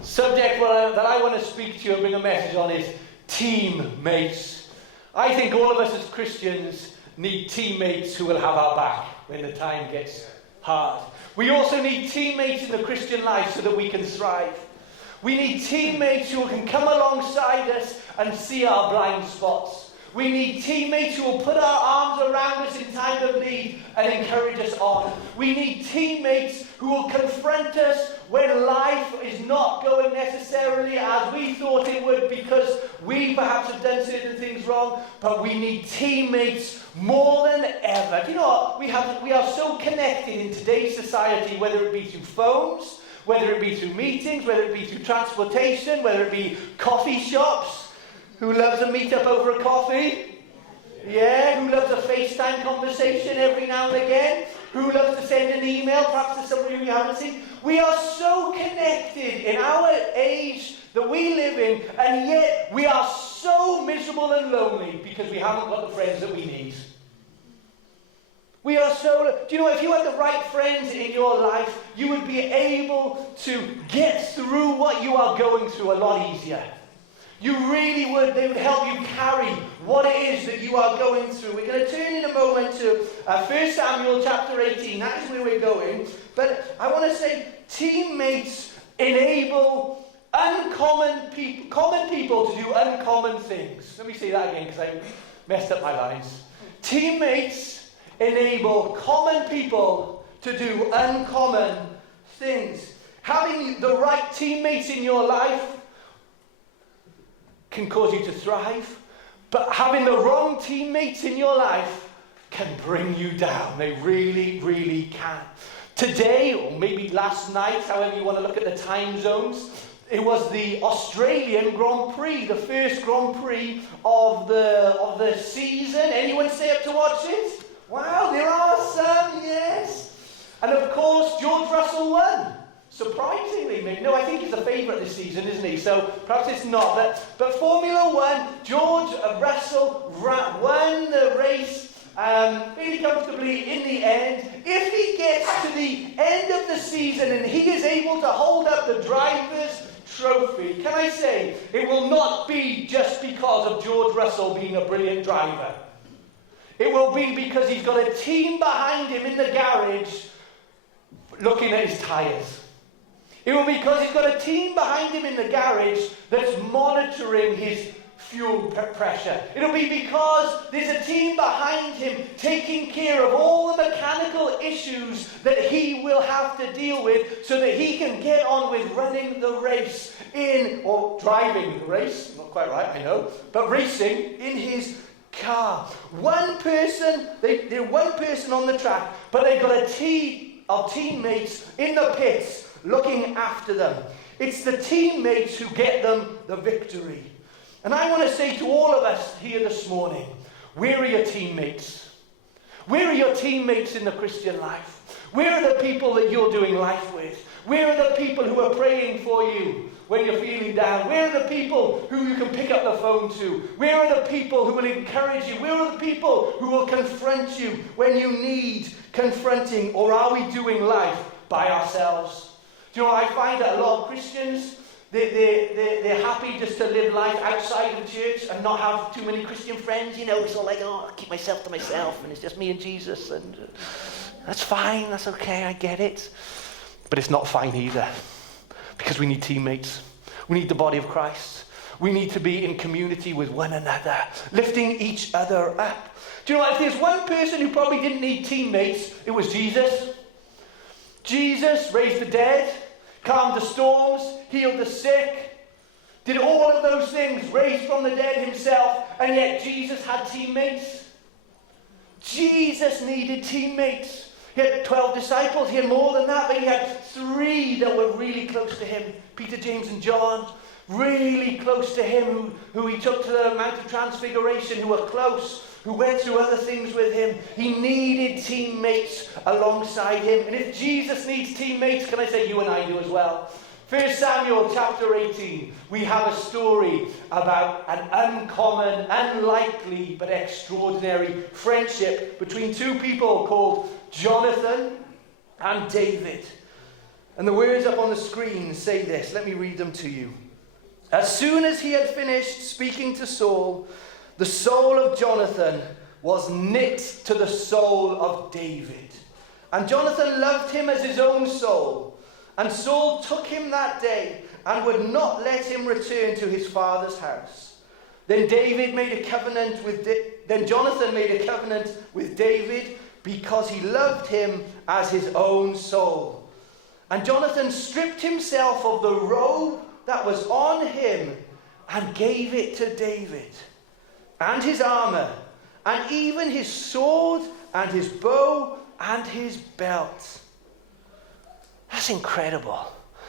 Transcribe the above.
Subject that I want to speak to you and bring a message on is teammates. I think all of us as Christians need teammates who will have our back when the time gets hard. We also need teammates in the Christian life so that we can thrive. We need teammates who can come alongside us and see our blind spots. We need teammates who will put our arms around us in time of need and encourage us on. We need teammates who will confront us when life is not going necessarily as we thought it would because we perhaps have done certain things wrong. But we need teammates more than ever. Do you know what? We are so connected in today's society, whether it be through phones, whether it be through meetings, whether it be through transportation, whether it be coffee shops. Who loves a meet-up over a coffee? Yeah, who loves a FaceTime conversation every now and again? Who loves to send an email, perhaps to somebody we haven't seen? We are so connected in our age that we live in, and yet we are so miserable and lonely because we haven't got the friends that we need. We are so... Do you know, if you had the right friends in your life, you would be able to get through what you are going through a lot easier. You really would. They would help you carry what it is that you are going through. We're going to turn in a moment to 1 Samuel chapter 18. That is where we're going. But I want to say teammates enable common people to do uncommon things. Let me say that again because I messed up my lines. Teammates enable common people to do uncommon things. Having the right teammates in your life can cause you to thrive, but having the wrong teammates in your life can bring you down. They really, really can. Today, or maybe last night, however you want to look at the time zones, it was the Australian Grand Prix, the first Grand Prix of the season. Anyone stay up to watch it? Wow, there are some, yes. And of course, George Russell won. Surprisingly, maybe. No, I think he's the favourite this season, isn't he? So perhaps it's not. But Formula One, George Russell won the race really comfortably in the end. If he gets to the end of the season and he is able to hold up the driver's trophy, can I say, it will not be just because of George Russell being a brilliant driver. It will be because he's got a team behind him in the garage looking at his tyres. It will be because he's got a team behind him in the garage that's monitoring his fuel pressure. It'll be because there's a team behind him taking care of all the mechanical issues that he will have to deal with so that he can get on with running the race or driving the race, not quite right, I know, but racing in his car. One person, they're one person on the track, but they've got a team of teammates in the pits looking after them. It's the teammates who get them the victory. And I want to say to all of us here this morning, where are your teammates? Where are your teammates in the Christian life? Where are the people that you're doing life with? Where are the people who are praying for you when you're feeling down? Where are the people who you can pick up the phone to? Where are the people who will encourage you? Where are the people who will confront you when you need confronting? Or are we doing life by ourselves? Do you know, I find that a lot of Christians, they're happy just to live life outside of the church and not have too many Christian friends. You know, it's all like, oh, I keep myself to myself and it's just me and Jesus. And that's fine, that's okay, I get it. But it's not fine either. Because we need teammates. We need the body of Christ. We need to be in community with one another, lifting each other up. Do you know what? If there's one person who probably didn't need teammates, it was Jesus. Jesus raised the dead, calmed the storms, healed the sick, did all of those things, raised from the dead himself, and yet Jesus had teammates. Jesus needed teammates. He had 12 disciples, he had more than that, but he had 3 that were really close to him. Peter, James, and John, really close to him, who he took to the Mount of Transfiguration, who were close, who went through other things with him. He needed teammates alongside him. And if Jesus needs teammates, can I say you and I do as well? 1 Samuel chapter 18, we have a story about an uncommon, unlikely, but extraordinary friendship between 2 people called Jonathan and David. And the words up on the screen say this. Let me read them to you. As soon as he had finished speaking to Saul, the soul of Jonathan was knit to the soul of David. And Jonathan loved him as his own soul. And Saul took him that day and would not let him return to his father's house. Then Jonathan made a covenant with David because he loved him as his own soul. And Jonathan stripped himself of the robe that was on him and gave it to David, and his armor, and even his sword, and his bow, and his belt. That's incredible.